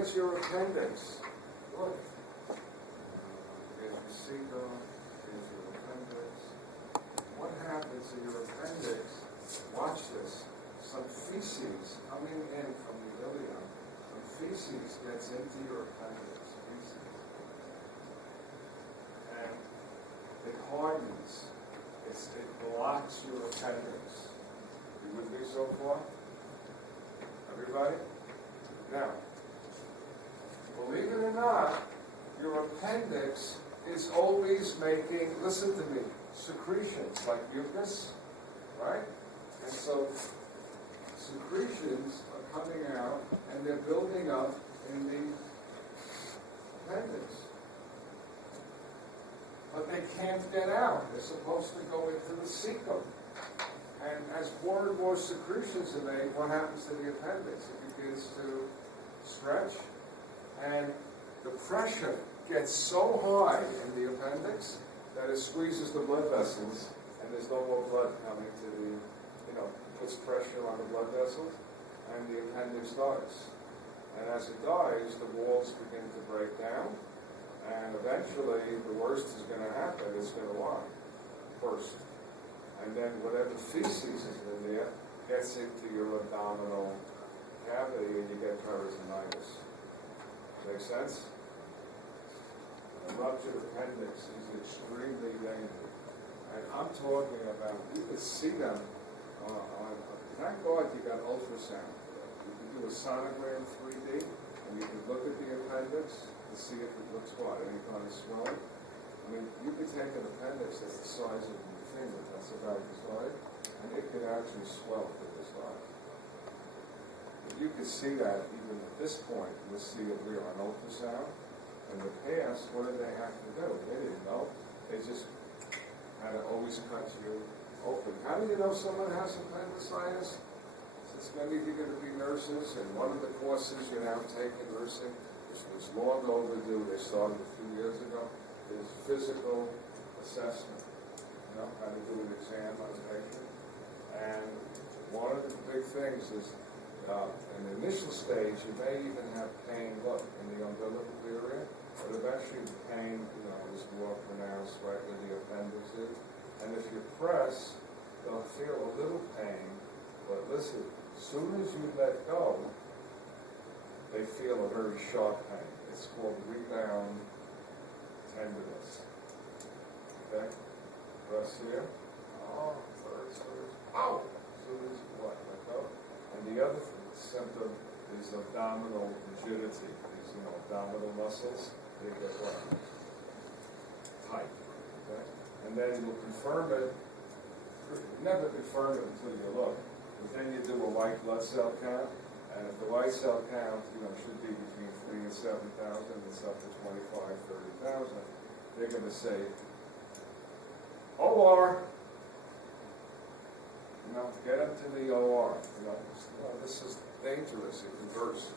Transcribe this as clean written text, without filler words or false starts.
here's your appendix. Look. Here's your cecum. Here's your appendix. What happens in your appendix? Watch this. Some feces coming in from the ileum. Some feces gets into your appendix. Feces. And it hardens. It blocks your appendix. You with me so far? Everybody? Now, believe it or not, your appendix is always making, listen to me, secretions like mucus, right? And so secretions are coming out and they're building up in the appendix. But they can't get out. They're supposed to go into the cecum. And as more and more secretions are made, what happens to the appendix? It begins to stretch, and the pressure gets so high in the appendix that it squeezes the blood vessels, and there's no more blood coming to the, puts pressure on the blood vessels, and the appendix dies. And as it dies, the walls begin to break down, and eventually the worst is going to happen. It's going to lie first. And then whatever feces is in there gets into your abdominal cavity and you get peritonitis. Make sense? A ruptured appendix is extremely dangerous. And I'm talking about, you can see them thank God you got ultrasound. You can do a sonogram 3D and you can look at the appendix to see if it looks what, any kind of swelling. I mean, you could take an appendix that's the size of your finger, that's about this size, and it could actually swell to this size. If you could see that even at this point, you'll see it real on ultrasound. In the past, what did they have to do? They didn't know. They just had to always cut you open. How do you know someone has appendicitis? Since many of you are going to be nurses, and one of the courses you're now taking nursing, which was long overdue, they started a few years ago, is physical assessment. How to do an exam on a patient. And one of the big things is, in the initial stage, you may even have pain, look, in the umbilical area, but eventually the pain, is more pronounced right where the appendix is. And if you press, they'll feel a little pain, but listen, as soon as you let go, they feel a very sharp pain. It's called rebound tenderness. Okay? Press here. Oh, first. Ow! As soon as you what? Let go. And the other symptom is abdominal rigidity. These, abdominal muscles, they get what? Tight. Okay? And then you'll confirm it. You never confirm it until you look. But then you do a white blood cell count. And if the white cell count, should be between 3,000 and 7,000, it's up to 25,000, 30,000, they're going to say, OR. Get into the OR. This is dangerous. It can burst.